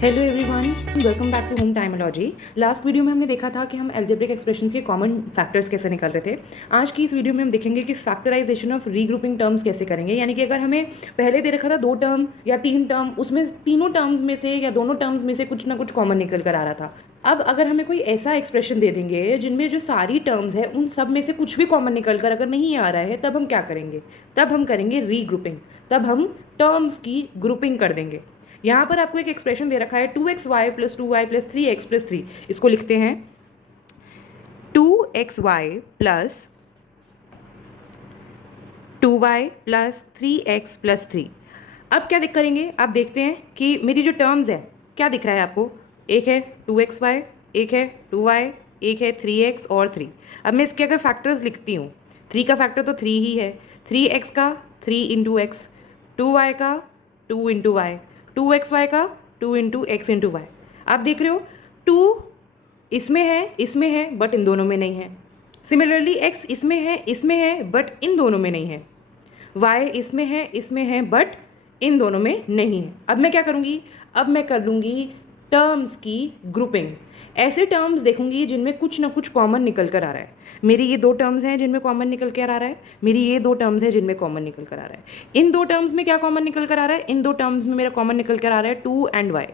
Hello everyone, welcome back to home Timology. Last video में हमने देखा था कि हम एल्जेब्रिक एक्सप्रेशंस के कॉमन फैक्टर्स कैसे निकाल रहे थे। आज की इस वीडियो में हम देखेंगे कि फैक्टराइजेशन ऑफ रीग्रुपिंग टर्म्स कैसे करेंगे। यानी कि अगर हमें पहले दे रखा था 2 टर्म या 3 टर्म, उसमें तीनों टर्म्स में से या दोनों टर्म्स में से कुछ ना कुछ कॉमन निकल कर आ रहा था। अब अगर हमें कोई ऐसा एक्सप्रेशन दे देंगे जिनमें जो सारी टर्म्स है उन सब में से कुछ भी कॉमन निकल कर अगर नहीं आ रहा है, तब हम क्या करेंगे? तब हम करेंगे रीग्रुपिंग। तब हम टर्म्स की ग्रुपिंग कर देंगे। यहाँ पर आपको एक एक्सप्रेशन दे रखा है 2xy plus 2y plus 3x plus 3। इसको लिखते हैं 2xy plus 2y plus 3x plus 3। अब क्या करेंगे? आप देखते हैं कि मेरी जो टर्म्स है क्या दिख रहा है आपको? एक है 2xy, एक है 2y, एक है 3x और 3। अब मैं इसके अगर फैक्टर्स लिखती हूँ, 3 का फैक्टर तो 3 ही है, 3x का 3 इंटू एक्स, 2y का 2 इंटू वाई, 2xy का 2 इंटू एक्स इंटू वाई। आप देख रहे हो 2 इसमें है बट इन दोनों में नहीं है। सिमिलरली x इसमें है बट इन दोनों में नहीं है। y इसमें है बट इन दोनों में नहीं है। अब मैं क्या करूँगी? अब मैं कर लूँगी टर्म्स की ग्रुपिंग। ऐसे टर्म्स देखूंगी जिनमें कुछ ना कुछ कॉमन निकल कर आ रहा है। मेरी ये 2 टर्म्स हैं जिनमें कॉमन निकल कर आ रहा है, मेरी ये 2 टर्म्स हैं जिनमें कॉमन निकल कर आ रहा है। इन 2 टर्म्स में क्या कॉमन निकल कर आ रहा है? इन 2 टर्म्स में मेरा कॉमन निकल कर आ रहा है 2 एंड y।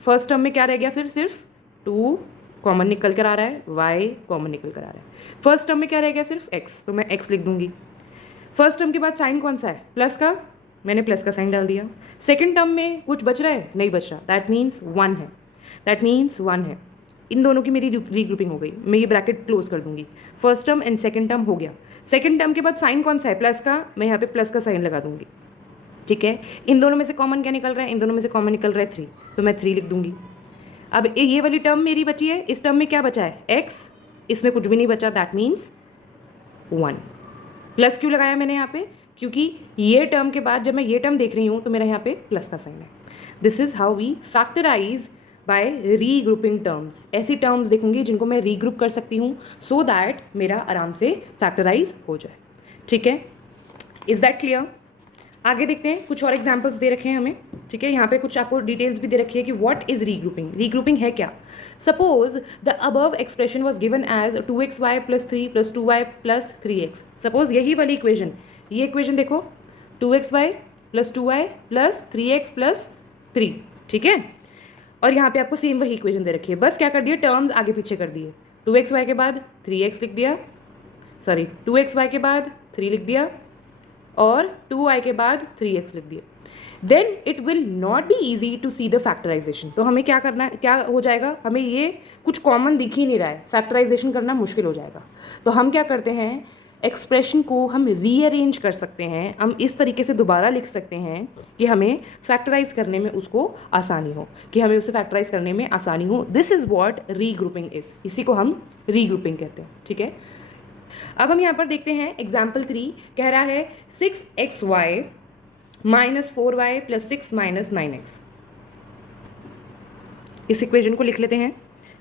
फर्स्ट टर्म में क्या रह गया? फिर सिर्फ 2 कॉमन निकल कर आ रहा है, y कॉमन निकल कर आ रहा है। फर्स्ट टर्म में क्या रह गया? सिर्फ x, तो मैं x लिख दूंगी। फर्स्ट टर्म के बाद साइन कौन सा है? प्लस का, मैंने प्लस का साइन डाल दिया। सेकेंड टर्म में कुछ बच रहा है? नहीं बच रहा, दैट मीन्स 1 है, दैट मीन्स 1 है। इन दोनों की मेरी रीग्रुपिंग हो गई। मैं ये ब्रैकेट क्लोज कर दूंगी। First term and second term हो गया। सेकेंड टर्म के बाद साइन कौन सा है? प्लस का, मैं यहाँ पे प्लस का साइन लगा दूंगी। ठीक है, इन दोनों में से कॉमन क्या निकल रहा है? इन दोनों में से कॉमन निकल रहा है 3, तो मैं 3 लिख दूंगी। अब ये वाली टर्म मेरी बची है, इस टर्म में क्या बचा है? x, इसमें कुछ भी नहीं बचा, दैट मीन्स 1। प्लस क्यों लगाया मैंने यहाँ पे? क्योंकि ये टर्म के बाद जब मैं ये टर्म देख रही हूँ तो मेरा यहाँ पे प्लस का साइन है। This is how we factorise by regrouping terms. ऐसी टर्म्स देखूंगी जिनको मैं रीग्रुप कर सकती हूँ सो दैट मेरा आराम से फैक्टराइज हो जाए। ठीक है, इज दैट क्लियर? आगे देखते हैं, कुछ और एग्जाम्पल्स दे रखे हैं हमें। ठीक है, यहाँ पे कुछ आपको डिटेल्स भी दे रखी है कि व्हाट इज रीग्रुपिंग। रीग्रुपिंग है क्या? Suppose the above expression was given as 2xy plus 3 plus 2y plus 3x। Suppose यही वाली इक्वेशन, ये इक्वेशन देखो, 2xy plus 2y plus 3x plus 3। ठीक है, और यहाँ पे आपको सेम वही इक्वेशन दे रखी है, बस क्या कर दिया? टर्म्स आगे पीछे कर दिए। 2xy के बाद 3x लिख दिया, सॉरी 2xy के बाद 3 लिख दिया और 2y के बाद 3x लिख दिया। Then it will not be easy to see the factorisation. तो हमें क्या करना है? क्या हो जाएगा? हमें ये कुछ कॉमन दिख ही नहीं रहा है, फैक्टराइजेशन करना मुश्किल हो जाएगा। तो हम क्या करते हैं, एक्सप्रेशन को हम रीअरेंज कर सकते हैं। हम इस तरीके से दोबारा लिख सकते हैं कि हमें फैक्टराइज करने में उसको आसानी हो, कि हमें उसे फैक्टराइज करने में आसानी हो। This is what regrouping is. इसी को हम रीग्रुपिंग कहते हैं। ठीक है, अब हम यहाँ पर देखते हैं एग्जाम्पल 3 कह रहा है 6xy minus 4y plus 6 minus 9x। इस इक्वेशन को लिख लेते हैं।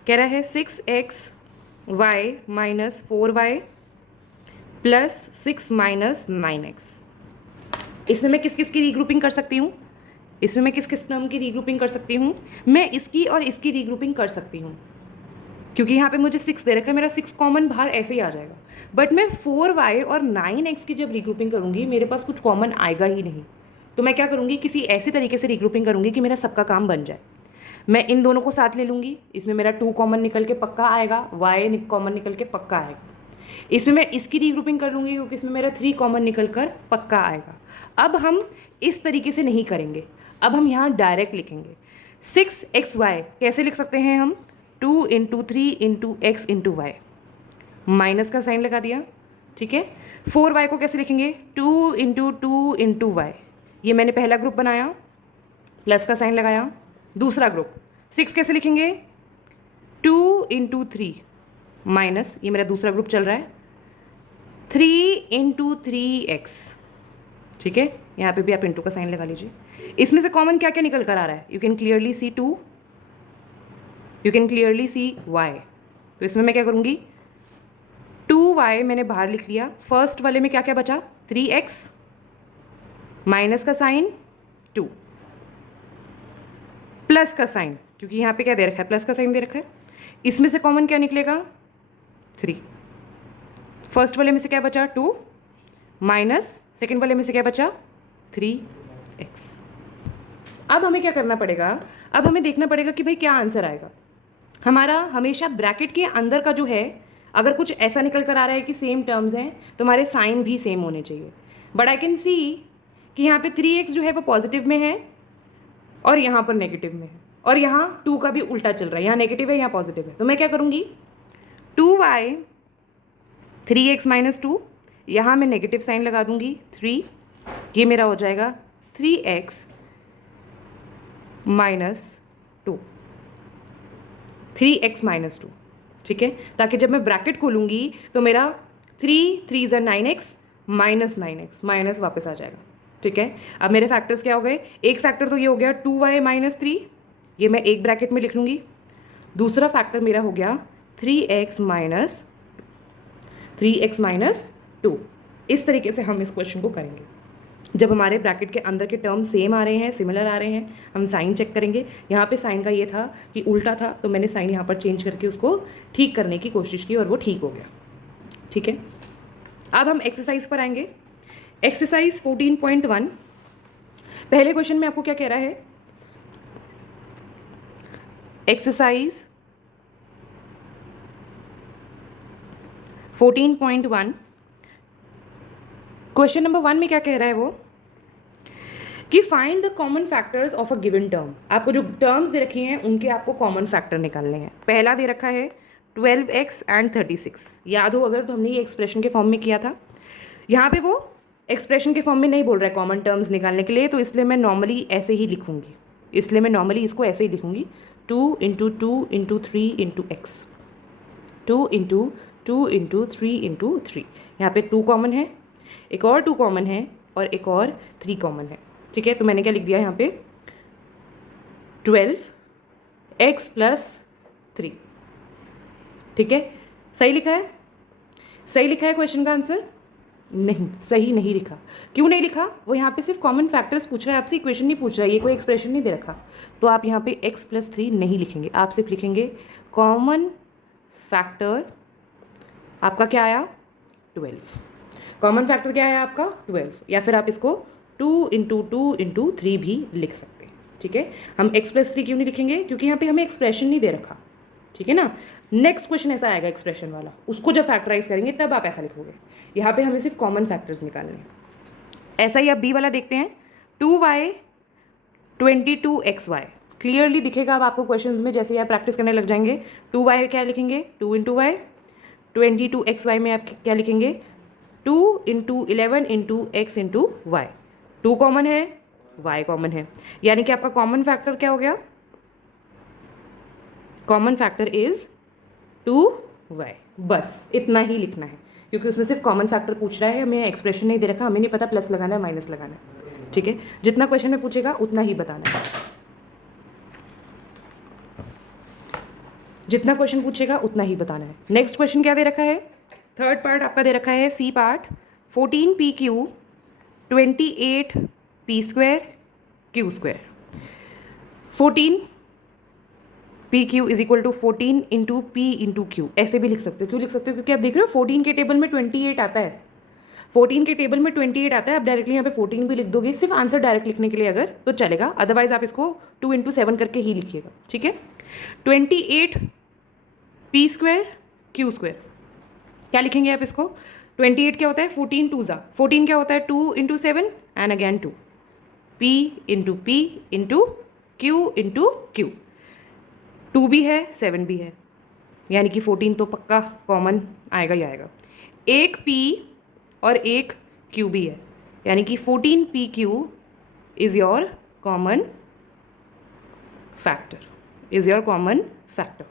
कह रहा है 6xy minus 4y plus 6 minus 9x। इसमें मैं किस किस की रीग्रुपिंग कर सकती हूँ? इसमें मैं किस किस टर्म की रीग्रुपिंग कर सकती हूँ? मैं इसकी और इसकी रीग्रुपिंग कर सकती हूँ, क्योंकि यहाँ पे मुझे 6 दे रखा है, मेरा 6 कॉमन बाहर ऐसे ही आ जाएगा। बट मैं 4y और 9x की जब रीग्रुपिंग करूँगी मेरे पास कुछ कॉमन आएगा ही नहीं। तो मैं क्या करूँगी? किसी ऐसी तरीके से रीग्रुपिंग करूँगी कि मेरा सबका काम बन जाए। मैं इन दोनों को साथ ले लूँगी, इसमें मेरा 2 कॉमन निकल के पक्का आएगा, y कॉमन निकल के पक्का आएगा। इसमें मैं इसकी रीग्रुपिंग कर लूँगी क्योंकि इसमें मेरा 3 कॉमन निकल कर पक्का आएगा। अब हम इस तरीके से नहीं करेंगे, अब हम यहाँ डायरेक्ट लिखेंगे। 6xy कैसे लिख सकते हैं हम? 2 into 3 into x into y, minus का साइन लगा दिया। ठीक है, 4y को कैसे लिखेंगे? 2 इंटू 2 इंटू वाई, ये मैंने पहला ग्रुप बनाया, प्लस का साइन लगाया। दूसरा ग्रुप 6 कैसे लिखेंगे? 2 इंटू 3 माइनस, ये मेरा दूसरा ग्रुप चल रहा है, 3 इंटू 3x। ठीक है, यहाँ पे भी आप इंटू का साइन लगा लीजिए। इसमें से कॉमन क्या क्या निकल कर आ रहा है? You can clearly see 2, you can clearly see y। तो इसमें मैं क्या करूँगी? 2y मैंने बाहर लिख लिया। फर्स्ट वाले में क्या क्या बचा? 3x माइनस का साइन 2। प्लस का साइन, क्योंकि यहाँ पे क्या दे रखा है, प्लस का साइन दे रखा है। इसमें से कॉमन क्या निकलेगा, 3। फर्स्ट वाले में से क्या बचा, 2 माइनस सेकेंड वाले में से क्या बचा, 3x। अब हमें क्या करना पड़ेगा, अब हमें देखना पड़ेगा कि भाई क्या आंसर आएगा हमारा। हमेशा ब्रैकेट के अंदर का जो है, अगर कुछ ऐसा निकल कर आ रहा है कि सेम टर्म्स हैं तो हमारे साइन भी सेम होने चाहिए। बट आई कैन सी कि यहाँ पे 3x जो है वो पॉजिटिव में है और यहाँ पर नेगेटिव में है, और यहाँ 2 का भी उल्टा चल रहा है, यहाँ नेगेटिव है यहाँ पॉजिटिव है। तो मैं क्या करूँगी, 2y 3x माइनस 2, यहाँ मैं नेगेटिव साइन लगा दूंगी 3, ये मेरा हो जाएगा 3x माइनस 2, 3x माइनस 2, ठीक है, ताकि जब मैं ब्रैकेट खोलूँगी तो मेरा 3 3 ज़ा 9x माइनस 9x माइनस वापस आ जाएगा, ठीक है। अब मेरे फैक्टर्स क्या हो गए, एक फैक्टर तो ये हो गया 2y माइनस 3, ये मैं एक ब्रैकेट में लिख लूँगी। दूसरा फैक्टर मेरा हो गया 3x माइनस 2। इस तरीके से हम इस क्वेश्चन को करेंगे। जब हमारे ब्रैकेट के अंदर के टर्म सेम आ रहे हैं, सिमिलर आ रहे हैं, हम साइन चेक करेंगे। यहाँ पे साइन का ये था कि उल्टा था, तो मैंने साइन यहाँ पर चेंज करके उसको ठीक करने की कोशिश की और वो ठीक हो गया, ठीक है। अब हम एक्सरसाइज पर आएंगे। एक्सरसाइज 14.1। पहले क्वेश्चन में आपको क्या कह रहा है, एक्सरसाइज 14.1 क्वेश्चन नंबर 1 में क्या कह रहा है वो, कि find the common factors of a given term. आपको जो टर्म्स दे रखी हैं उनके आपको कॉमन फैक्टर निकालने हैं। पहला दे रखा है 12x एंड 36। याद हो अगर तो हमने ये एक्सप्रेशन के फॉर्म में किया था। यहाँ पे वो एक्सप्रेशन के फॉर्म में नहीं बोल रहा है कॉमन टर्म्स निकालने के लिए, तो इसलिए मैं नॉर्मली ऐसे ही लिखूँगी, इसलिए मैं नॉर्मली इसको ऐसे ही लिखूँगी 2 into 2 into 3 into x, 2 into 2 into 3 into 3। यहाँ पे 2 कॉमन है, एक और 2 कॉमन है और एक और 3 कॉमन है, ठीक है। तो मैंने क्या लिख दिया यहाँ पे 12x प्लस 3, ठीक है। सही लिखा है, सही लिखा है क्वेश्चन का आंसर? नहीं, सही नहीं लिखा। क्यों नहीं लिखा, वो यहाँ पे सिर्फ कॉमन फैक्टर्स पूछ रहा है, आपसे इक्वेशन नहीं पूछ रहा है, ये कोई एक्सप्रेशन नहीं दे रखा। तो आप यहाँ पे x प्लस 3 नहीं लिखेंगे, आप सिर्फ लिखेंगे कॉमन फैक्टर। आपका क्या आया, 12। कॉमन फैक्टर क्या है आपका, 12, या फिर आप इसको 2 इंटू 2 इंटू 3 भी लिख सकते हैं, ठीक है। हम x प्लस 3 क्यों नहीं लिखेंगे, क्योंकि यहाँ पे हमें एक्सप्रेशन नहीं दे रखा, ठीक है ना। नेक्स्ट क्वेश्चन ऐसा आएगा एक्सप्रेशन वाला, उसको जब फैक्टराइज करेंगे तब आप ऐसा लिखोगे। यहाँ पे हमें सिर्फ कॉमन फैक्टर्स निकालने हैं। ऐसा ही आप बी वाला देखते हैं, 2y 22xy। क्लियरली दिखेगा अब आपको क्वेश्चंस में, जैसे आप प्रैक्टिस करने लग जाएंगे। 2y क्या लिखेंगे, 2 इंटू वाई। 22xy में आप क्या लिखेंगे, 2 into 11 into x into y. 2 common है, y कॉमन है, यानी कि आपका कॉमन फैक्टर क्या हो गया, कॉमन फैक्टर इज 2y। बस इतना ही लिखना है, क्योंकि उसमें सिर्फ कॉमन फैक्टर पूछ रहा है, हमें एक्सप्रेशन नहीं दे रखा, हमें नहीं पता प्लस लगाना है माइनस लगाना है, ठीक है। जितना क्वेश्चन में पूछेगा उतना ही बताना है, जितना क्वेश्चन पूछेगा उतना ही बताना है। नेक्स्ट क्वेश्चन क्या दे रखा है, थर्ड पार्ट आपका दे रखा है C part, 14pq 28p² q²। 14pq is equal to 14 into p into q, ऐसे भी लिख सकते हो। क्यों लिख सकते हो, क्योंकि आप देख रहे हो 14 के टेबल में 28 आता है, 14 के टेबल में 28 आता है। आप डायरेक्टली यहाँ पे 14 भी लिख दोगे, सिर्फ आंसर डायरेक्ट लिखने के लिए अगर, तो चलेगा, अदरवाइज आप इसको 2 इंटू 7 करके ही लिखिएगा, ठीक है। 28p² q², क्या लिखेंगे आप इसको, 28 क्या होता है, 14 2 ज़ा 14 क्या होता है, 2 into 7 and again 2, p into q into q। 2 भी है 7 भी है, यानी कि 14 तो पक्का कॉमन आएगा ही आएगा। एक p और एक q भी है, यानी कि 14pq is your common factor, is your common factor,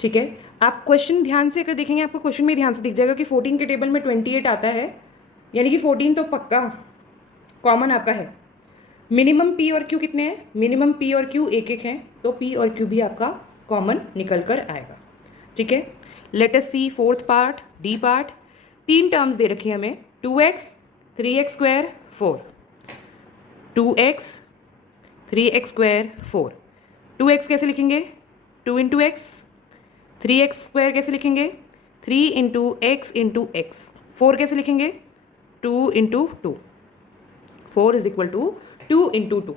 ठीक है। आप क्वेश्चन ध्यान से अगर देखेंगे, आपको क्वेश्चन में ध्यान से दिख जाएगा कि 14 के टेबल में 28 आता है, यानी कि 14 तो पक्का कॉमन आपका है। मिनिमम p और q कितने हैं, मिनिमम p और q एक एक हैं, तो p और q भी आपका कॉमन निकल कर आएगा, ठीक है। Let us see fourth part, D part. 3 terms दे रखी है हमें, 2x 3x², 4, 2x 3x², 4। 2x कैसे लिखेंगे? 2 × x। 3x² कैसे लिखेंगे? 3 × x। 4 कैसे लिखेंगे? 2 × 2। 4 = 2 × 2।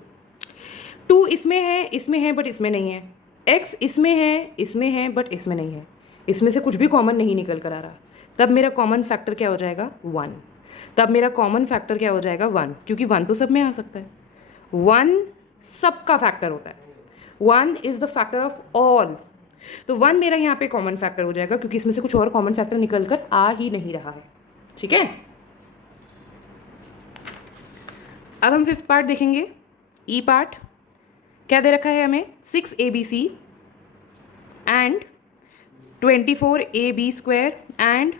2 इसमें है बट इसमें नहीं है। x इसमें है बट इसमें नहीं है। इसमें से कुछ भी कॉमन नहीं निकल कर आ रहा। तब मेरा कॉमन फैक्टर क्या हो जाएगा? 1। तब मेरा कॉमन फैक्टर क्या हो जाएगा? 1, क्योंकि 1 तो सब में आ सकता है। 1 सबका फैक्टर होता है। 1 is the factor of all. तो 1 मेरा यहाँ पे कॉमन फैक्टर हो जाएगा, क्योंकि इसमें से कुछ और कॉमन फैक्टर निकल कर आ ही नहीं रहा है। ठीक है, अब हम 5th पार्ट देखेंगे, ई पार्ट। क्या दे रखा है हमें? 6abc and 24ab² and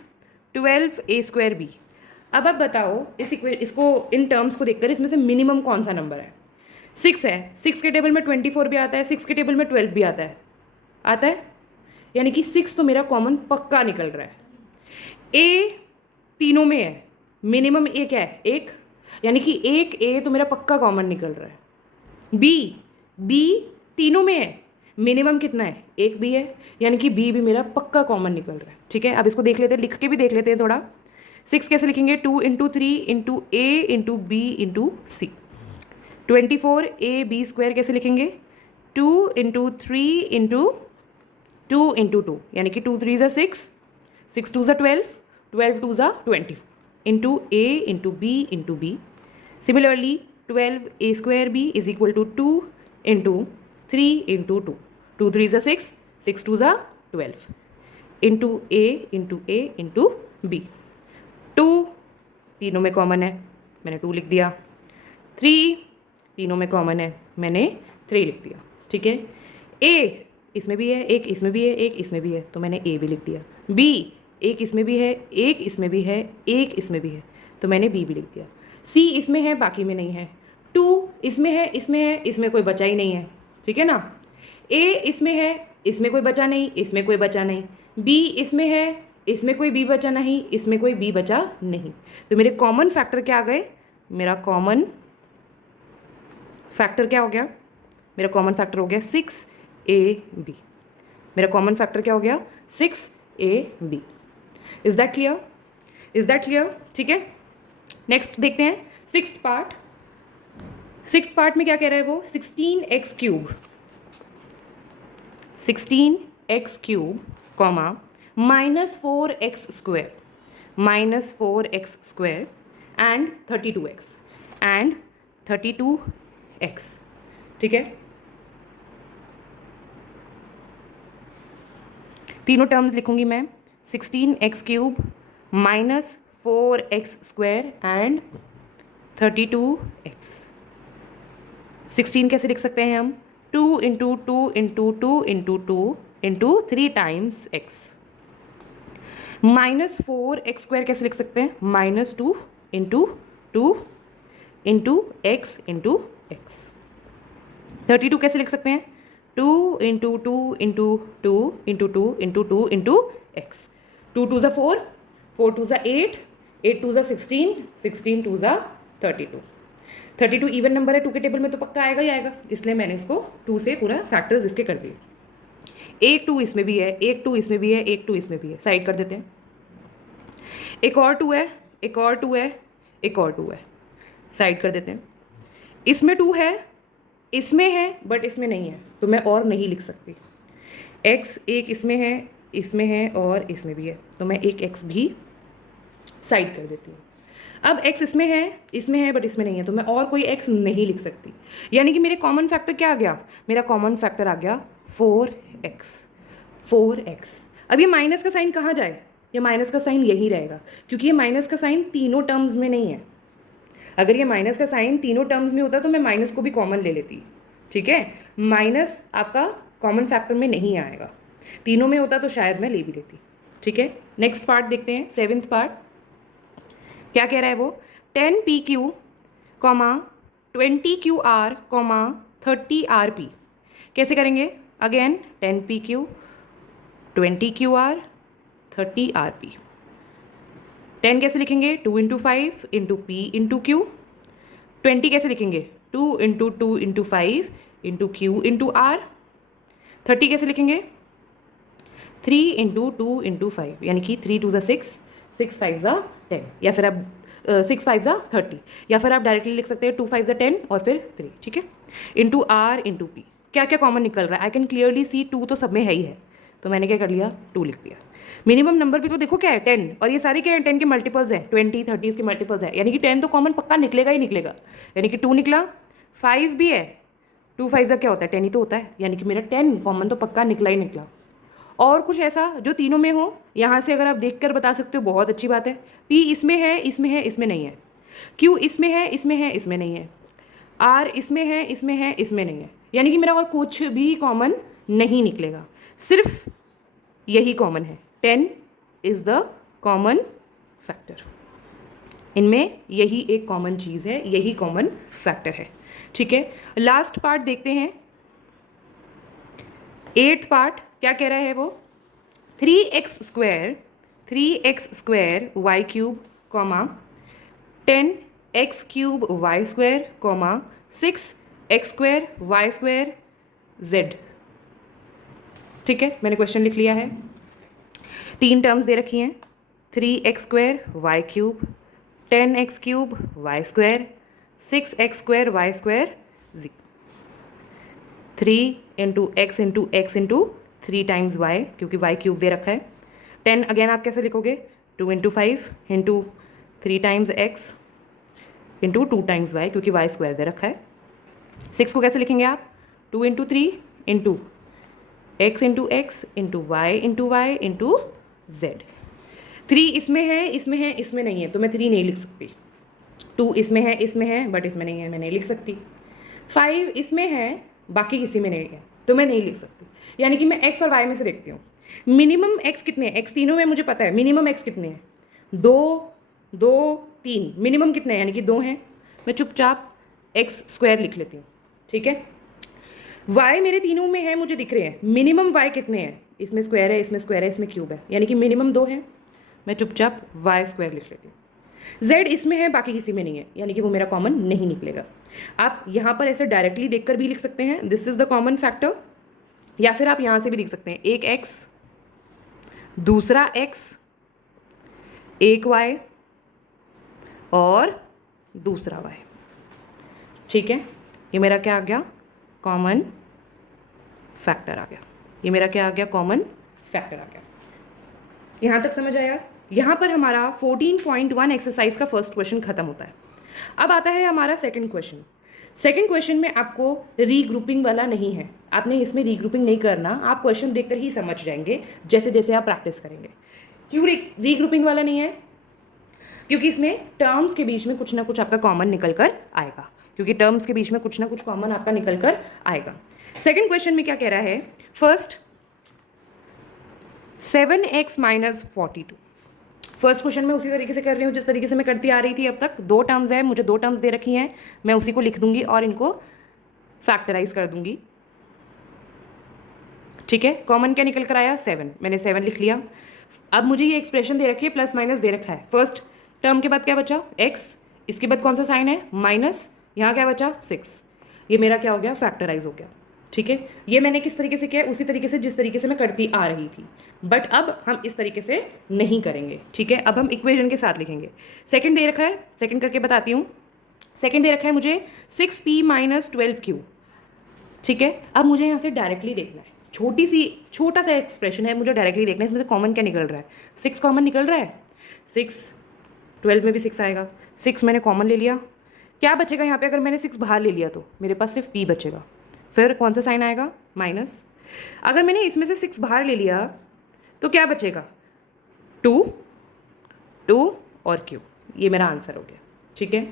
12a²b। अब आप बताओ इसको इन टर्म्स को देखकर इसमें से मिनिमम कौन सा नंबर है? 6 है, 6 के टेबल में 24 भी आता है, 6 के टेबल में 12 भी आता है, यानी कि 6 तो मेरा कॉमन पक्का निकल रहा है। ए तीनों में है, मिनिमम ए क्या है? 1, यानी कि 1 ए तो मेरा पक्का कॉमन निकल रहा है। बी तीनों में है, मिनिमम कितना है? 1 बी है, यानी कि बी भी मेरा पक्का कॉमन निकल रहा है। ठीक है, अब इसको देख लेते हैं, लिख के भी देख लेते हैं थोड़ा। 6 कैसे लिखेंगे? 2 × 3 × a × b × c। 24ab² कैसे लिखेंगे? 2 × 3 × 2 × 2, यानी कि 2 3 = 6, 6 2 = 12, 12 2 = 24 into a into b into b. Similarly, 12a²b is equal to 2 into 3 into 2. 2 3 = 6, 6 2 = 12 into a into b. 2 तीनों में कॉमन है, मैंने 2 लिख दिया। 3 तीनों में कॉमन है, मैंने 3 लिख दिया। ठीक है, a इसमें भी है, एक इसमें भी है, एक इसमें भी है, तो मैंने a भी लिख दिया। b एक इसमें भी है, एक इसमें भी है, एक इसमें भी है, तो मैंने b भी लिख दिया। c इसमें है, बाकी में नहीं है। 2 इसमें है, इसमें कोई बचा ही नहीं है। ठीक है ना। a इसमें है, इसमें कोई बचा नहीं, इसमें कोई बचा नहीं। b इसमें है, इसमें कोई b बचा नहीं, इसमें कोई b बचा नहीं। तो मेरे कॉमन फैक्टर क्या आ गए? मेरा कॉमन फैक्टर क्या हो गया? मेरा कॉमन फैक्टर हो गया 6ab। मेरा कॉमन फैक्टर क्या हो गया? 6ab। Is that clear? ठीक है, नेक्स्ट देखते हैं 6th पार्ट। 6th पार्ट में क्या कह रहा है वो? 16x³ comma -4x² and 32x। ठीक है, तीनों टर्म्स लिखूंगी मैं, 16x³ -4x² एंड 32x। 16 कैसे लिख सकते हैं हम? 2 × 2 × 2 × 2 × 3 times x। -4x² कैसे लिख सकते हैं? -2 × 2 × x × x। 32 कैसे लिख सकते हैं? 2 × 2 × 2 × 2 × 2 × x। 2 2 = 4, 4 2 = 8, 8 2 = 16, 16 2 = 32। 32 इवन नंबर है, 2 के टेबल में तो पक्का आएगा ही आएगा, इसलिए मैंने इसको 2 से पूरा फैक्टर्स इसके कर दिए। एक 2 इसमें भी है, एक 2 इसमें भी है, एक 2 इसमें भी है, साइड कर देते हैं। एक और 2 है, एक और 2 है, एक और 2 है, साइड कर देते हैं। इसमें 2 है, इसमें है बट इसमें नहीं है, तो मैं और नहीं लिख सकती। x एक इसमें है और इसमें भी है, तो मैं एक x भी साइड कर देती हूँ। अब x इसमें है बट इसमें नहीं है, तो मैं और कोई x नहीं लिख सकती। यानी कि मेरे कॉमन फैक्टर क्या आ गया? मेरा कॉमन फैक्टर आ गया 4x। अब ये माइनस का साइन कहाँ जाए? ये माइनस का साइन यहीं रहेगा, क्योंकि ये माइनस का साइन तीनों टर्म्स में नहीं है। अगर ये माइनस का साइन तीनों टर्म्स में होता तो मैं माइनस को भी कॉमन ले लेती। ठीक है, माइनस आपका कॉमन फैक्टर में नहीं आएगा, तीनों में होता तो शायद मैं ले भी लेती। ठीक है, नेक्स्ट पार्ट देखते हैं, 7th पार्ट। क्या कह रहा है वो? 10pq, 20qr, 30rp। कैसे करेंगे? Again 10pq, 20qr, 30rp। 10 कैसे लिखेंगे? 2 × 5 × p × q। 20 कैसे लिखेंगे? 2 × 2 × 5 × q × r। 30 कैसे लिखेंगे? 3 इंटू 2 इंटू 5, यानी कि 3 2 6, 6 5 10, या फिर आप 6 5 30, या फिर आप डायरेक्टली लिख सकते हैं 2 5 10 और फिर 3, ठीक है। इंटू आर इंटू पी, क्या क्या कॉमन निकल रहा है? आई कैन क्लियरली सी 2 तो सब में है ही है, तो मैंने क्या कर लिया, 2 लिख दिया। मिनिमम नंबर भी तो देखो क्या है, 10, और ये सारे क्या है, 10 के मल्टीपल्स हैं, 20 30 के मल्टीपल्स है, यानी कि 10 तो कॉमन पक्का निकलेगा ही निकलेगा, यानी कि 2 निकला, 5 भी है, 2 5 क्या होता है, 10 ही तो होता है, यानी कि मेरा 10 कॉमन तो पक्का निकला ही निकला। और कुछ ऐसा जो तीनों में हो, यहाँ से अगर आप देख कर बता सकते हो बहुत अच्छी बात है। पी इसमें है, इसमें है, इसमें नहीं है। क्यू इसमें है, इसमें है, इसमें नहीं है। आर इसमें है, इसमें है, इसमें नहीं है, यानी कि मेरा और कुछ भी कॉमन नहीं निकलेगा, सिर्फ यही कॉमन है। 10 इज द कॉमन फैक्टर, इनमें यही एक कॉमन चीज़ है, यही कॉमन फैक्टर है, ठीक है। लास्ट पार्ट देखते हैं, 8th पार्ट क्या कह रहा है वो, 3x square y cube comma 10x cube y square comma 6x square y square z, ठीक है। मैंने क्वेश्चन लिख लिया है, 3 टर्म्स दे रखी हैं, 3x square y cube, 10x cube y square, 6x square y square z, 3 into x into x into 3 times y, क्योंकि वाई क्यूब दे रखा है। 10 अगेन आप कैसे लिखोगे, 2 into 5 into 3 times x into 2 times y, क्योंकि वाई स्क्वायर दे रखा है। 6 को कैसे लिखेंगे आप, 2 into 3 into x into x into y into z. 3 इसमें है, इसमें है, इसमें नहीं है, तो मैं 3 नहीं लिख सकती। 2 इसमें है बट इसमें नहीं है, मैं नहीं लिख सकती। 5 इसमें है, बाकी किसी में नहीं है, तो मैं नहीं लिख सकती। यानी कि मैं x और y में से देखती हूँ मिनिमम x कितने हैं, x तीनों में मुझे पता है मिनिमम x कितने हैं, 2 2 3, मिनिमम कितने हैं, यानी कि 2 हैं, मैं चुपचाप x स्क्वायर लिख लेती हूँ, ठीक है। y मेरे तीनों में है, मुझे दिख रहे हैं, मिनिमम y कितने हैं, इसमें स्क्वायर है, इसमें स्क्वायर है, इसमें क्यूब है, यानी कि मिनिमम 2 है, मैं चुपचाप y स्क्वायर लिख लेती हूँ। z इसमें है, बाकी किसी में नहीं है, यानी कि वो मेरा कॉमन नहीं निकलेगा। आप यहाँ पर ऐसे डायरेक्टली देखकर भी लिख सकते हैं, this is the common factor, या फिर आप यहाँ से भी लिख सकते हैं, एक x, दूसरा x, एक y और दूसरा y, ठीक है। ये मेरा क्या आ गया, कॉमन फैक्टर आ गया, ये मेरा क्या आ गया, कॉमन फैक्टर आ गया। यहाँ तक समझ आया? यहाँ पर हमारा 14.1 एक्सरसाइज का फर्स्ट क्वेश्चन खत्म होता है। अब आता है हमारा सेकंड क्वेश्चन। सेकंड क्वेश्चन में आपको रीग्रुपिंग वाला नहीं है, आपने इसमें रीग्रुपिंग नहीं करना, आप क्वेश्चन देखकर ही समझ जाएंगे जैसे जैसे आप प्रैक्टिस करेंगे। क्यों रीग्रुपिंग वाला नहीं है? क्योंकि इसमें टर्म्स के बीच में कुछ ना कुछ आपका कॉमन निकल कर आएगा, क्योंकि टर्म्स के बीच में कुछ ना कुछ कॉमन आपका निकल कर आएगा। सेकेंड क्वेश्चन में क्या कह रहा है, first 7x minus 42। First question में उसी तरीके से कर रही हूँ जिस तरीके से मैं करती आ रही थी अब तक। 2 टर्म्स है, मुझे 2 टर्म्स दे रखी हैं, मैं उसी को लिख दूंगी और इनको फैक्टराइज कर दूंगी, ठीक है। कॉमन क्या निकल कर आया, 7, मैंने 7 लिख लिया। अब मुझे ये एक्सप्रेशन दे रखी है, प्लस माइनस दे रखा है। फर्स्ट टर्म के बाद क्या बचा, x, इसके बाद कौन सा साइन है, माइनस, यहाँ क्या बचा 6, ये मेरा क्या हो गया, फैक्टराइज हो गया, ठीक है। ये मैंने किस तरीके से किया है, उसी तरीके से जिस तरीके से मैं करती आ रही थी, बट अब हम इस तरीके से नहीं करेंगे, ठीक है। अब हम इक्वेशन के साथ लिखेंगे। सेकंड दे रखा है, सेकंड करके बताती हूँ। सेकंड दे रखा है मुझे 6p माइनस 12q, ठीक है। अब मुझे यहाँ से डायरेक्टली देखना है, छोटा सा एक्सप्रेशन है, मुझे डायरेक्टली देखना है इसमें से कॉमन क्या निकल रहा है। 6 कॉमन निकल रहा है, 6 12 में भी 6 आएगा, 6 मैंने कॉमन ले लिया, क्या बचेगा यहाँ पे, अगर मैंने 6 बाहर ले लिया तो मेरे पास सिर्फ p बचेगा, फिर कौन सा साइन आएगा, माइनस। अगर मैंने इसमें से 6 बाहर ले लिया तो क्या बचेगा, 2 और q, ये मेरा आंसर हो गया, ठीक है।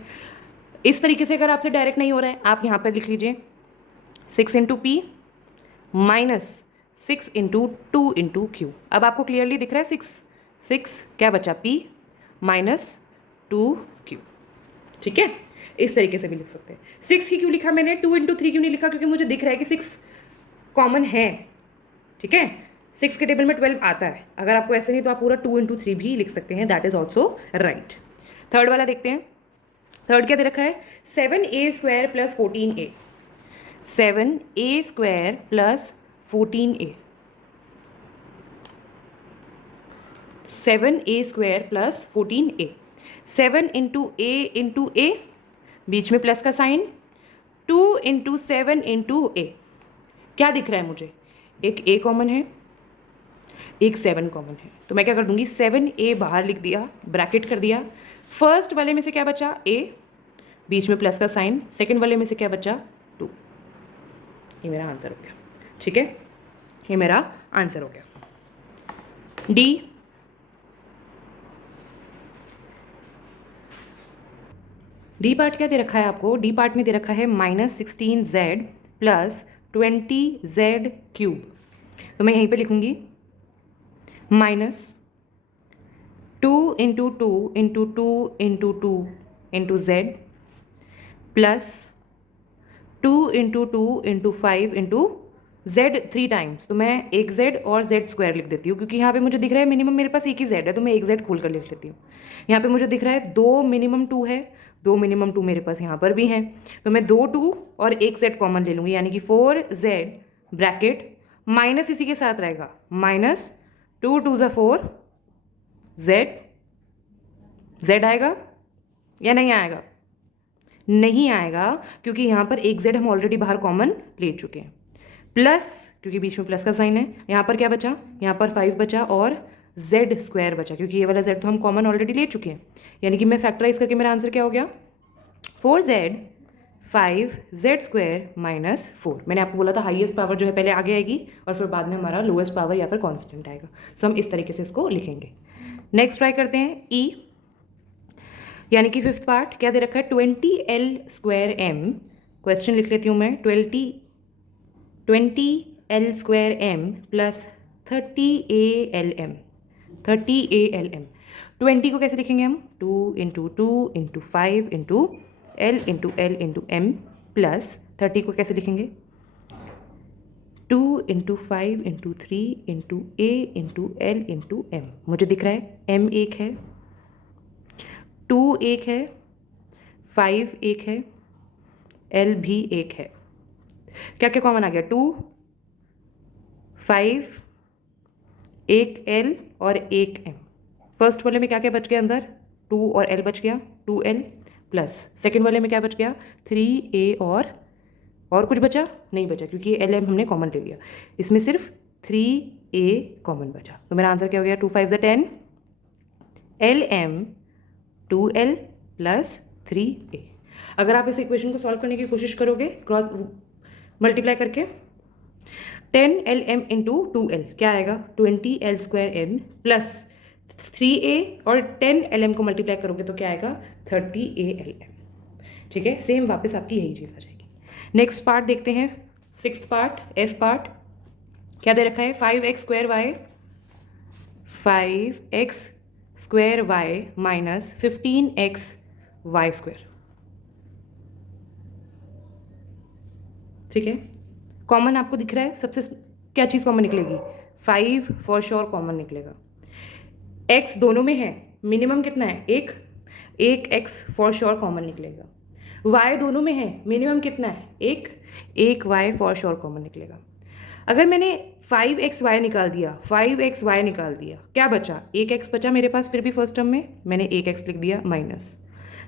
इस तरीके से अगर आपसे डायरेक्ट नहीं हो रहा है, आप यहाँ पर लिख लीजिए 6 into P minus 6 into 2 into Q. अब आपको क्लियरली दिख रहा है 6 क्या बचा, p माइनस 2q, ठीक है। इस तरीके से भी लिख सकते हैं। 6 ही क्यों लिखा मैंने, 2 इंटू 3 क्यों नहीं लिखा, क्योंकि मुझे दिख रहा है कि 6 कॉमन है, ठीक है। 6 के टेबल में 12 आता है, अगर आपको ऐसे नहीं तो आप पूरा 2 इंटू 3 भी लिख सकते हैं, that is also right. Third वाला देखते हैं। थर्ड क्या दे रखा है, 7a² plus 14a, 7a² plus 14a, 7a square plus 14a, 7 into a, बीच में प्लस का साइन, 2 इंटू 7 इंटू ए। क्या दिख रहा है मुझे? एक a कॉमन है, एक 7 कॉमन है, तो मैं क्या कर दूंगी, 7a बाहर लिख दिया, ब्रैकेट कर दिया। फर्स्ट वाले में से क्या बचा? a, बीच में प्लस का साइन, सेकंड वाले में से क्या बचा? 2। ये मेरा आंसर हो गया। ठीक है, ये मेरा आंसर हो गया। डी पार्ट क्या दे रखा है आपको? डी पार्ट में दे रखा है -16z प्लस 20z क्यूब। तो मैं यहीं पे लिखूंगी -2 into 2 into 2 into 2 into z plus 2 into 2 into 5 into z 3 times. तो मैं एक z और z स्क्वायर लिख देती हूँ, क्योंकि यहाँ पे मुझे दिख रहा है मिनिमम मेरे पास एक ही z है, तो मैं एक z खोल कर लिख लेती हूँ। यहाँ पे मुझे दिख रहा है 2 मिनिमम 2 है, 2 मिनिमम 2 मेरे पास यहाँ पर भी हैं, तो मैं 2 2 और एक z कॉमन ले लूँगी, यानी कि 4z ब्रैकेट माइनस इसी के साथ रहेगा, -2 2 ज़ा 4 z आएगा या नहीं आएगा? नहीं आएगा, क्योंकि यहाँ पर एक z हम ऑलरेडी बाहर कॉमन ले चुके हैं, प्लस क्योंकि बीच में प्लस का साइन है। यहाँ पर क्या बचा? यहाँ पर 5 बचा और z स्क्वायर बचा, क्योंकि ये वाला z तो हम कॉमन ऑलरेडी ले चुके हैं। यानी कि मैं फैक्टराइज करके मेरा आंसर क्या हो गया? 4z 5z square minus 4। मैंने आपको बोला था हाईएस्ट पावर जो है पहले आगे आएगी और फिर बाद में हमारा लोएस्ट पावर या फिर कांस्टेंट आएगा। सो हम इस तरीके से इसको लिखेंगे। नेक्स्ट ट्राई करते हैं ई, यानी कि फिफ्थ पार्ट क्या दे रखा है? 20l square m। क्वेश्चन लिख लेती हूँ मैं, 20l square m plus 30alm। 20 को कैसे लिखेंगे हम? 2 into 2 into 5 into l into l into m plus 30 को कैसे लिखेंगे? 2 into 5 into 3 into a into l into m। मुझे दिख रहा है m एक है, 2 एक है, 5 एक है, l भी एक है। क्या क्या कॉमन आ गया? 2 5 एक l और एक m। फर्स्ट वाले में क्या क्या बच गया अंदर? 2 और l बच गया, 2l प्लस सेकेंड वाले में क्या बच गया? 3a और कुछ बचा? नहीं बचा, क्योंकि l m हमने कॉमन ले लिया। इसमें सिर्फ 3a कॉमन बचा। तो मेरा आंसर क्या हो गया? 2 5 10 l m 2l plus 3a। अगर आप इस इक्वेशन को सॉल्व करने की कोशिश करोगे क्रॉस मल्टीप्लाई करके, 10lm इंटू 2l क्या आएगा? 20l square m plus 3a और 10lm को मल्टीप्लाई करोगे तो क्या आएगा? 30alm। ठीक है, सेम वापस आपकी यही चीज़ आ जाएगी। नेक्स्ट पार्ट देखते हैं, सिक्स्थ पार्ट, एफ पार्ट। क्या दे रखा है? 5x square y minus 15x y square. ठीक है, कॉमन आपको दिख रहा है? सबसे क्या चीज़ कॉमन निकलेगी? 5 फॉर श्योर कॉमन निकलेगा। x दोनों में है, मिनिमम कितना है? एक x फॉर श्योर कॉमन निकलेगा। y दोनों में है, मिनिमम कितना है? एक y फॉर श्योर कॉमन निकलेगा। अगर मैंने 5xy निकाल दिया, 5xy निकाल दिया, क्या बचा? एक x बचा मेरे पास, फिर भी फर्स्ट टर्म में मैंने एक x लिख दिया माइनस।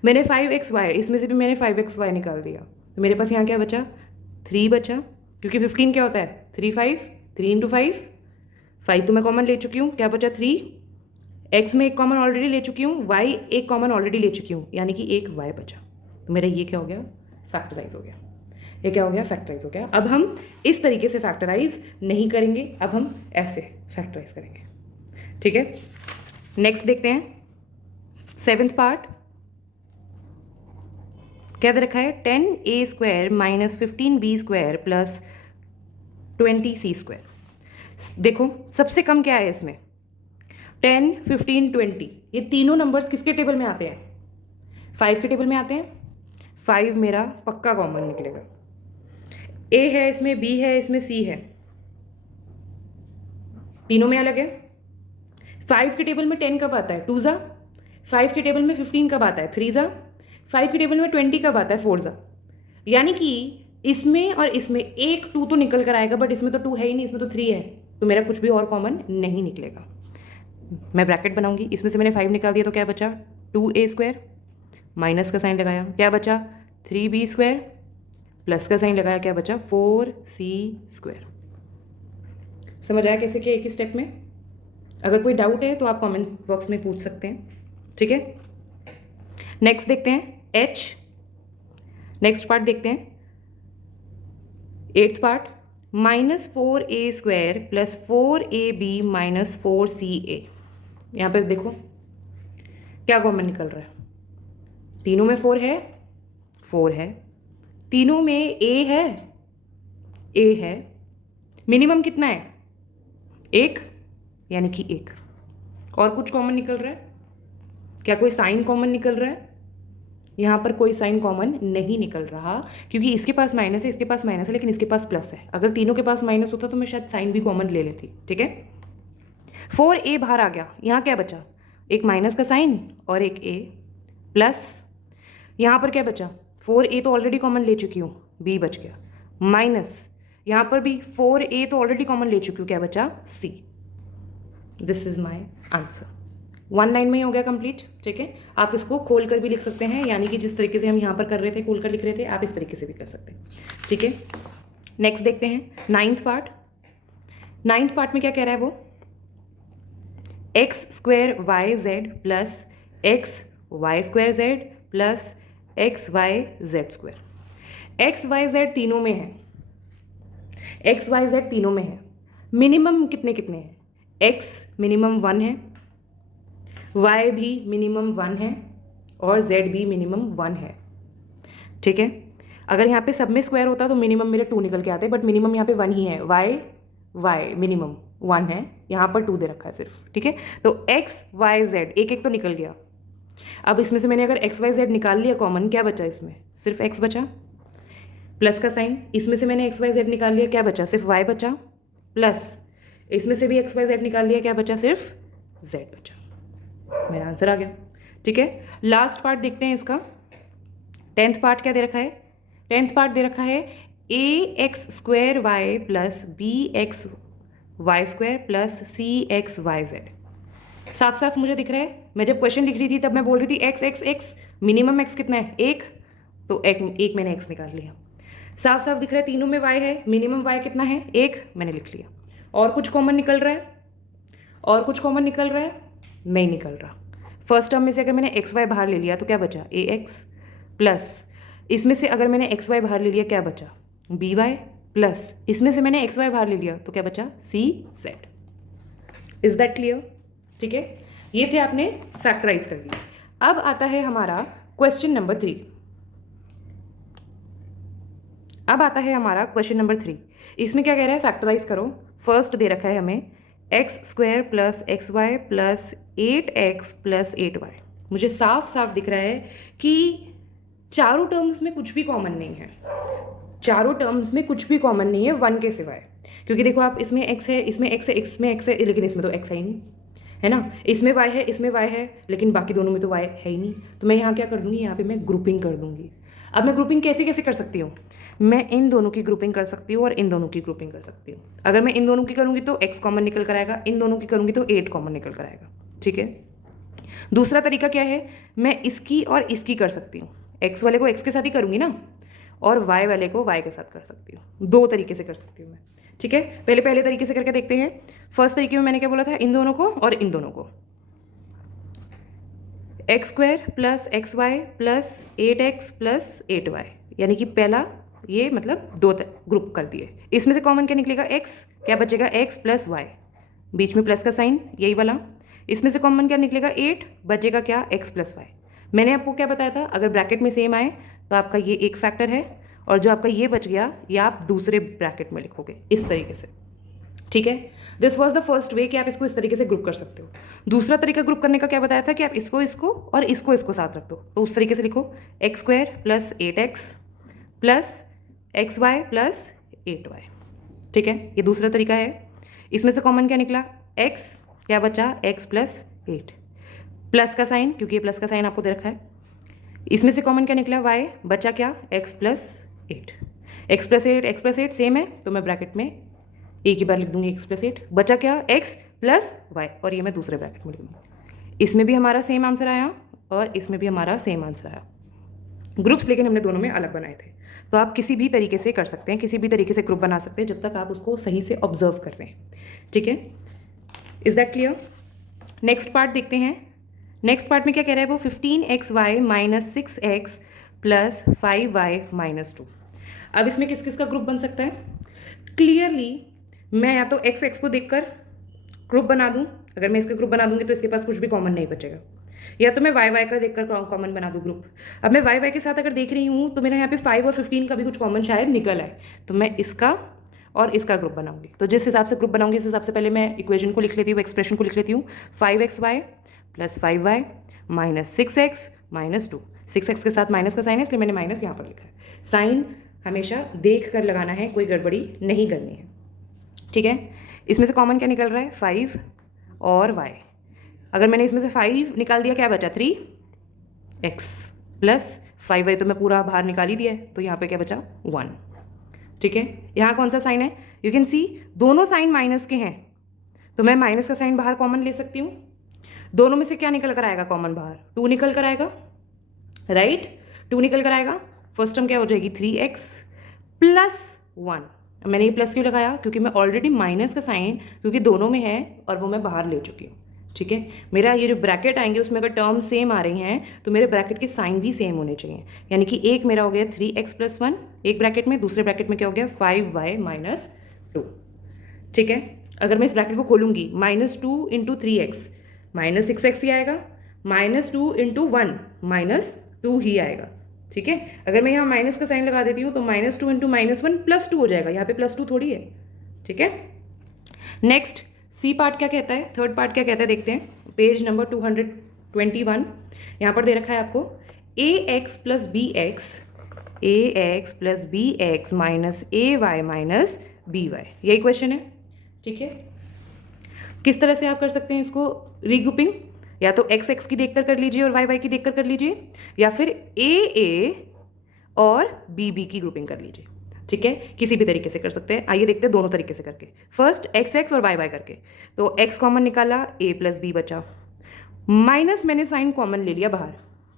मैंने 5xy, इसमें से भी मैंने 5xy निकाल दिया, तो मेरे पास यहाँ क्या बचा? 3 बचा, क्योंकि 15 क्या होता है? 3 5, 3 इंटू 5 तो मैं कॉमन ले चुकी हूँ, क्या बचा? 3। x में एक कॉमन ऑलरेडी ले चुकी हूँ, y एक कॉमन ऑलरेडी ले चुकी हूँ, यानी कि एक y बचा। तो मेरा ये क्या हो गया? फैक्टराइज हो गया। ये क्या हो गया? फैक्टराइज हो गया। अब हम इस तरीके से फैक्टराइज नहीं करेंगे, अब हम ऐसे फैक्टराइज करेंगे। ठीक है, नेक्स्ट देखते हैं, सेवेंथ पार्ट। क्या दे रखा है? 10a square minus 15b square plus 20c square. देखो सबसे कम क्या है इसमें? 10 15 20। ये तीनों नंबर्स किसके टेबल में आते हैं? 5 के टेबल में आते हैं। 5 मेरा पक्का कॉमन निकलेगा। a है इसमें, b है इसमें, c है, तीनों में अलग है। 5 के टेबल में 10 कब आता है? 2 ज़ा। 5 के टेबल में 15 कब आता है? 3 ज़ा। 5 के टेबल में 20 कब आता है? 4 ज़ा। यानी कि इसमें और इसमें एक 2 तो निकल कर आएगा, बट इसमें तो 2 है ही नहीं, इसमें तो 3 है, तो मेरा कुछ भी और कॉमन नहीं निकलेगा। मैं ब्रैकेट बनाऊंगी, इसमें से मैंने 5 निकाल दिया तो क्या बचा 2a², माइनस का साइन लगाया क्या बचा 3b², प्लस का साइन लगाया क्या बचा 4c²। समझ आया कैसे किया एक ही स्टेप में? अगर कोई डाउट है तो आप कमेंट बॉक्स में पूछ सकते हैं, ठीक है। नेक्स्ट देखते हैं h, नेक्स्ट पार्ट देखते हैं 8th part, -4a² + 4ab - 4ca। यहाँ पर देखो क्या कॉमन निकल रहा है, तीनों में 4 है, 4 है, तीनों में a है, मिनिमम कितना है 1, यानी कि 1। और कुछ कॉमन निकल रहा है क्या, कोई साइन कॉमन निकल रहा है? यहाँ पर कोई साइन कॉमन नहीं निकल रहा, क्योंकि इसके पास माइनस है, इसके पास माइनस है, लेकिन इसके पास प्लस है। अगर तीनों के पास माइनस होता तो मैं शायद साइन भी कॉमन ले लेती, ठीक है। 4a बाहर आ गया, यहाँ क्या बचा, एक माइनस का साइन और एक a, प्लस यहाँ पर क्या बचा 4a तो ऑलरेडी कॉमन ले चुकी हूँ, b बच गया, माइनस यहाँ पर भी 4a तो ऑलरेडी कॉमन ले चुकी हूँ, क्या बचा c। This is my answer. 1 line में ही हो गया कंप्लीट, ठीक है। आप इसको खोल कर भी लिख सकते हैं, यानी कि जिस तरीके से हम यहाँ पर कर रहे थे खोल कर लिख रहे थे, आप इस तरीके से भी कर सकते हैं, ठीक है। नेक्स्ट देखते हैं 9th पार्ट। 9th पार्ट में क्या कह रहा है वो, x² yz plus xy² z plus xyz²। xyz तीनों में है, xyz तीनों में है, मिनिमम कितने कितने हैं, x मिनिमम 1 है, y भी मिनिमम 1 है और z भी मिनिमम 1 है, ठीक है। अगर यहाँ पे सब में स्क्वायर होता तो मिनिमम मेरे 2 निकल के आते, बट मिनिमम यहाँ पे 1 ही है, y मिनिमम 1 है, यहाँ पर 2 दे रखा है सिर्फ, ठीक है। तो x y z एक एक तो निकल गया। अब इसमें से मैंने अगर x y z निकाल लिया कॉमन, क्या बचा इसमें, सिर्फ x बचा, प्लस का साइन। इसमें से मैंने x y z निकाल लिया, क्या बचा, सिर्फ y बचा, प्लस इसमें से भी x y z निकाल लिया, क्या बचा, सिर्फ z बचा। मेरा आंसर आ गया, ठीक है। लास्ट पार्ट देखते हैं इसका। 10th पार्ट क्या दे रखा है, 10th पार्ट दे रखा है ax² y plus bxy² plus cxyz। साफ साफ मुझे दिख रहा है, मैं जब क्वेश्चन लिख रही थी तब मैं बोल रही थी x x x, minimum x कितना है 1, तो एक मैंने x निकाल लिया। साफ साफ दिख रहा है तीनों में y है, मिनिमम y कितना है 1, मैंने लिख लिया। और कुछ कॉमन निकल रहा है, और कुछ कॉमन निकल रहा है, नहीं निकल रहा। फर्स्ट टर्म में से अगर मैंने एक्स वाई बाहर ले लिया तो क्या बचा ax, प्लस इसमें से अगर मैंने एक्स वाई बाहर ले लिया क्या बचा by, प्लस इसमें से मैंने एक्स वाई बाहर ले लिया तो क्या बचा cz। इज दैट क्लियर, ठीक है। ये थे आपने फैक्टराइज कर लिया। अब आता है हमारा क्वेश्चन नंबर 3। अब आता है हमारा क्वेश्चन नंबर 3। इसमें क्या कह रहा है, फैक्टराइज करो। फर्स्ट दे रखा है हमें x² plus xy plus 8x plus 8y। मुझे साफ साफ दिख रहा है कि चारों टर्म्स में कुछ भी कॉमन नहीं है, चारों टर्म्स में कुछ भी कॉमन नहीं है 1 के सिवाय। क्योंकि देखो आप, इसमें x है, इसमें x है, इसमें x है, लेकिन इसमें तो x है ही नहीं, है ना। इसमें y है, इसमें y है, लेकिन बाकी दोनों में तो y है ही नहीं। तो मैं यहाँ क्या कर दूँगी, यहाँ पे मैं ग्रुपिंग कर दूँगी। अब मैं ग्रुपिंग कैसे कैसे कर सकती हूँ, मैं इन दोनों की ग्रुपिंग कर सकती हूँ और इन दोनों की ग्रुपिंग कर सकती हूँ। अगर मैं इन दोनों की करूँगी तो x कॉमन निकल कर आएगा, इन दोनों की करूँगी तो 8 कॉमन निकल कर आएगा, ठीक है। दूसरा तरीका क्या है, मैं इसकी और इसकी कर सकती हूँ। x वाले को x के साथ ही करूँगी ना, और y वाले को y के साथ कर सकती हूँ। 2 तरीके से कर सकती हूँ मैं, ठीक है। पहले तरीके से करके देखते हैं। फर्स्ट तरीके में मैंने क्या बोला था, इन दोनों को और इन दोनों को, x² plus xy plus 8x plus 8y, यानी कि पहला ये मतलब 2 ग्रुप कर दिए। इसमें से कॉमन क्या निकलेगा, x, क्या बचेगा x प्लस y, बीच में प्लस का साइन यही वाला। इसमें से कॉमन क्या निकलेगा 8, बचेगा क्या x प्लस y। मैंने आपको क्या बताया था, अगर ब्रैकेट में सेम आए तो आपका ये एक फैक्टर है, और जो आपका ये बच गया ये आप दूसरे ब्रैकेट में लिखोगे इस तरीके से, ठीक है। This was the first way कि आप इसको इस तरीके से ग्रुप कर सकते हो। दूसरा तरीका ग्रुप करने का क्या बताया था कि आप इसको और इसको साथ रख दो, तो उस तरीके से लिखो x² plus 8x plus xy plus 8y, ठीक है। ये दूसरा तरीका है। इसमें से कॉमन क्या निकला, x, क्या बचा x प्लस 8, प्लस का साइन, क्योंकि ये प्लस का साइन आपको दे रखा है। इसमें से कॉमन क्या निकला y, बचा क्या x प्लस 8। x+8 सेम है, तो मैं ब्रैकेट में एक ही बार लिख दूंगी x+8। बचा क्या, x प्लस वाई, और ये मैं दूसरे ब्रैकेट में लिख दूंगी। इसमें भी हमारा सेम आंसर आया और इसमें भी हमारा सेम आंसर आया। ग्रुप्स लेकिन हमने दोनों में अलग बनाए थे। तो आप किसी भी तरीके से कर सकते हैं, किसी भी तरीके से ग्रुप बना सकते हैं, जब तक आप उसको सही से ऑब्जर्व कर रहे हैं। ठीक है, is that clear? Next part देखते हैं। नेक्स्ट पार्ट में क्या कह रहा है वो, 15xy minus 6x plus 5y minus 2। अब इसमें किस किस का ग्रुप बन सकता है? क्लियरली मैं या तो x को देखकर ग्रुप बना दूं, अगर मैं इसका ग्रुप बना दूंगी तो इसके पास कुछ भी कॉमन नहीं बचेगा, या तो मैं y का देखकर कॉमन बना दूं ग्रुप। अब मैं y के साथ अगर देख रही हूँ तो मेरा यहाँ पे 5 और 15 का भी कुछ कॉमन शायद निकल आए, तो मैं इसका और इसका ग्रुप बनाऊंगी। तो जिस हिसाब से ग्रुप बनाऊंगी उस हिसाब से पहले मैं इक्वेशन को लिख लेती हूँ, एक्सप्रेशन को लिख लेती हूँ। 5xy plus 5y minus 6x minus 2। 6x के साथ माइनस का साइन है इसलिए मैंने माइनस यहाँ पर लिखा है। साइन हमेशा देख कर लगाना है, कोई गड़बड़ी नहीं करनी है। ठीक है, इसमें से कॉमन क्या निकल रहा है, 5 और y। अगर मैंने इसमें से 5 निकाल दिया, क्या बचा, 3x प्लस 5y, तो मैं पूरा बाहर निकाल ही दिया है, तो यहाँ पे क्या बचा, 1। ठीक है, यहाँ कौन सा साइन है, यू कैन सी दोनों साइन माइनस के हैं, तो मैं माइनस का साइन बाहर कॉमन ले सकती हूँ। दोनों में से क्या निकल कर आएगा कॉमन बाहर, 2 निकल कर आएगा, राइट, 2 निकल कर आएगा। फर्स्ट टर्म क्या हो जाएगी, 3x प्लस 1। मैंने ये प्लस क्यों लगाया, क्योंकि मैं ऑलरेडी माइनस का साइन क्योंकि दोनों में है और वो मैं बाहर ले चुकी हूँ। ठीक है, मेरा ये जो ब्रैकेट आएंगे उसमें अगर टर्म सेम आ रही हैं तो मेरे ब्रैकेट के साइन भी सेम होने चाहिए। यानी कि एक मेरा हो गया 3x प्लस 1 एक ब्रैकेट में, दूसरे ब्रैकेट में क्या हो गया, 5y माइनस 2। ठीक है, अगर मैं इस ब्रैकेट को खोलूंगी, -2 इंटू 3x माइनस 6x ही आएगा, -2 इंटू 1 -2 ही आएगा। ठीक है, अगर मैं यहाँ माइनस का साइन लगा देती हूँ तो -2 इंटू -1 +2 हो जाएगा, यहाँ पे +2 थोड़ी है। ठीक है, नेक्स्ट सी पार्ट क्या कहता है, थर्ड पार्ट क्या कहता है देखते हैं, पेज नंबर 221। यहाँ पर दे रखा है आपको ax plus b x minus ay minus b y, यही क्वेश्चन है। ठीक है, किस तरह से आप कर सकते हैं इसको रीग्रुपिंग, या तो x की देखकर कर लीजिए और y की देखकर कर लीजिए, या फिर a और b की ग्रुपिंग कर लीजिए। ठीक है, किसी भी तरीके से कर सकते हैं। आइए देखते हैं दोनों तरीके से करके। फर्स्ट x और y करके, तो x कॉमन निकाला, a प्लस बी बचा, माइनस मैंने साइन कॉमन ले लिया बाहर।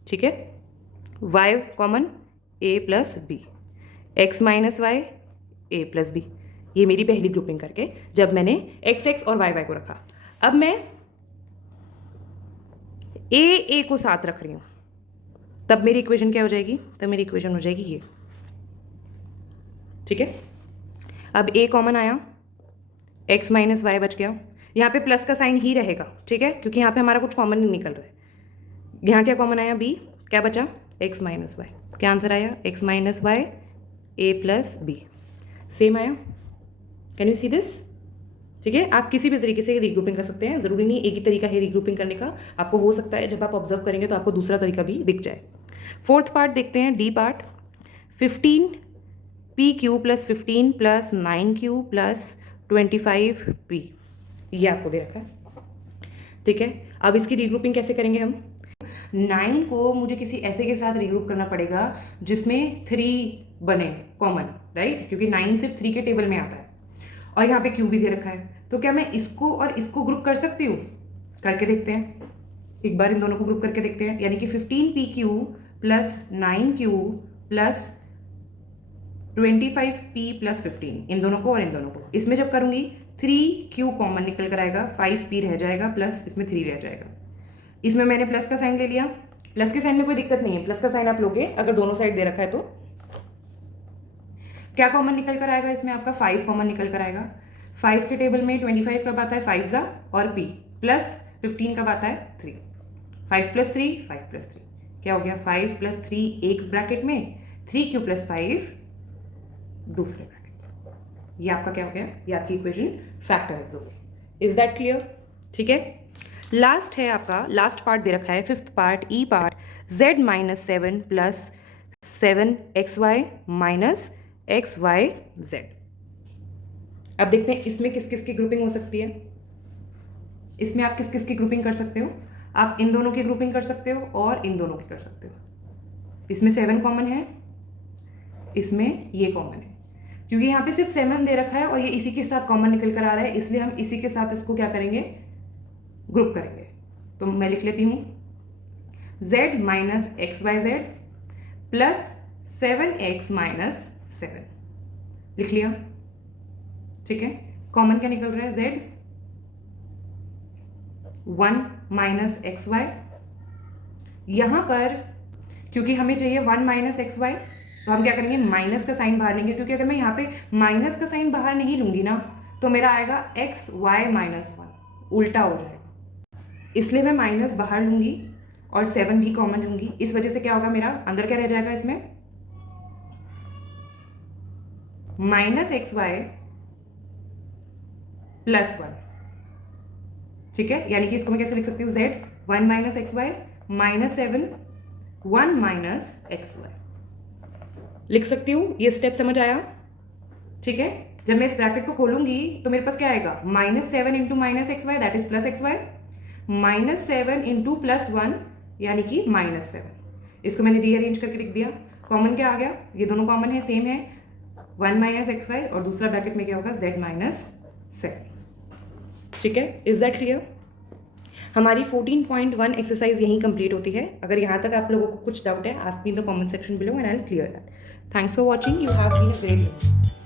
ठीक है, y common, a plus b, x minus y, a plus b, ये मेरी पहली ग्रुपिंग करके जब मैंने x और y को रखा। अब मैं a को साथ रख रही हूँ, तब मेरी इक्वेशन क्या हो जाएगी, तब मेरी इक्वेशन हो जाएगी ये। ठीक है, अब a कॉमन आया, x माइनस वाई बच गया, यहाँ पे प्लस का साइन ही रहेगा। ठीक है, क्योंकि यहाँ पे हमारा कुछ कॉमन नहीं निकल रहा है। यहाँ क्या कॉमन आया, b, क्या बचा, x माइनस वाई, क्या आंसर आया, x minus y a plus b, same आया। Can you see this? ठीक है, आप किसी भी तरीके से रीग्रुपिंग कर सकते हैं, ज़रूरी नहीं एक ही तरीका है रीग्रुपिंग करने का। आपको हो सकता है जब आप ऑब्जर्व करेंगे तो आपको दूसरा तरीका भी दिख जाए। फोर्थ पार्ट देखते हैं, D part, 15p³ plus 15 plus 9q plus 25p, ये आपको दे रखा है। ठीक है, अब इसकी रीग्रुपिंग कैसे करेंगे हम, 9 को मुझे किसी ऐसे के साथ रीग्रुप करना पड़ेगा जिसमें 3 बने कॉमन, राइट, क्योंकि 9 सिर्फ 3 के टेबल में आता है और यहाँ पे क्यू भी दे रखा है। तो क्या मैं इसको और इसको ग्रुप कर सकती हूँ, करके देखते हैं, एक बार इन दोनों को ग्रुप करके देखते हैं। यानी कि 15p³ plus 9q plus 25p plus 15, इन दोनों को और इन दोनों को, इसमें जब करूँगी 3q कॉमन निकल कर आएगा, 5p रह जाएगा प्लस इसमें 3 रह जाएगा। इसमें मैंने प्लस का साइन ले लिया, प्लस के साइन में कोई दिक्कत नहीं है, प्लस का साइन आप लोगे अगर दोनों साइड दे रखा है तो। क्या कॉमन निकल कर आएगा इसमें, आपका 5 कॉमन निकल कर आएगा। 5 के टेबल में 25 कब आता है, 5 और p, प्लस 15 कब आता है, 3। 5 प्लस 3, 5 प्लस 3, क्या हो गया, 5 प्लस 3 एक ब्रैकेट में, 3q प्लस 5 दूसरे ब्रैकेट। ये आपका क्या हो गया, ये आपकी इक्वेशन फैक्टराइज हो गई। Is that clear? ठीक है, लास्ट है आपका, लास्ट पार्ट दे रखा है, fifth part, E part, z minus 7 plus 7xy minus xyz। अब देखते हैं इसमें किस किस की ग्रुपिंग हो सकती है। इसमें आप किस किस की ग्रुपिंग कर सकते हो, आप इन दोनों की ग्रुपिंग कर सकते हो और इन दोनों की कर सकते हो। इसमें 7 कॉमन है, इसमें ये कॉमन है, क्योंकि यहाँ पे सिर्फ 7 दे रखा है और ये इसी के साथ कॉमन निकल कर आ रहा है, इसलिए हम इसी के साथ इसको क्या करेंगे, ग्रुप करेंगे। तो मैं लिख लेती हूँ z minus x y z plus 7x minus 7 लिख लिया। ठीक है, कॉमन क्या निकल रहा है, z 1 माइनस एक्स वाई। यहां पर क्योंकि हमें चाहिए 1 माइनस एक्स वाई, तो हम क्या करेंगे, माइनस का साइन बाहर लेंगे, क्योंकि अगर मैं यहाँ पे माइनस का साइन बाहर नहीं लूंगी ना तो मेरा आएगा एक्स वाई माइनस 1, उल्टा हो जाएगा। इसलिए मैं माइनस बाहर लूंगी और 7 भी कॉमन लूंगी। इस वजह से क्या होगा, मेरा अंदर क्या रह जाएगा, इसमें माइनस एक्स वाई प्लस 1। ठीक है, यानी कि इसको मैं कैसे लिख सकती हूँ, z 1 minus x y minus 7 1 minus x y लिख सकती हूँ। ये स्टेप समझ आया? ठीक है, जब मैं इस ब्रैकेट को खोलूंगी तो मेरे पास क्या आएगा, -7 into minus x y that is plus x y, -7 into plus 1 यानी कि -7। इसको मैंने रीअरेंज करके लिख दिया। कॉमन क्या आ गया, ये दोनों कॉमन है, सेम है, 1 माइनस एक्स वाई और दूसरा ब्रैकेट में क्या होगा, z माइनस 7। ठीक है, इज दैट क्लियर? हमारी 14.1 एक्सरसाइज यहीं कंप्लीट होती है। अगर यहाँ तक आप लोगों को कुछ डाउट है, ask me in the comment section below and I will clear that. Thanks for watching, you have been a great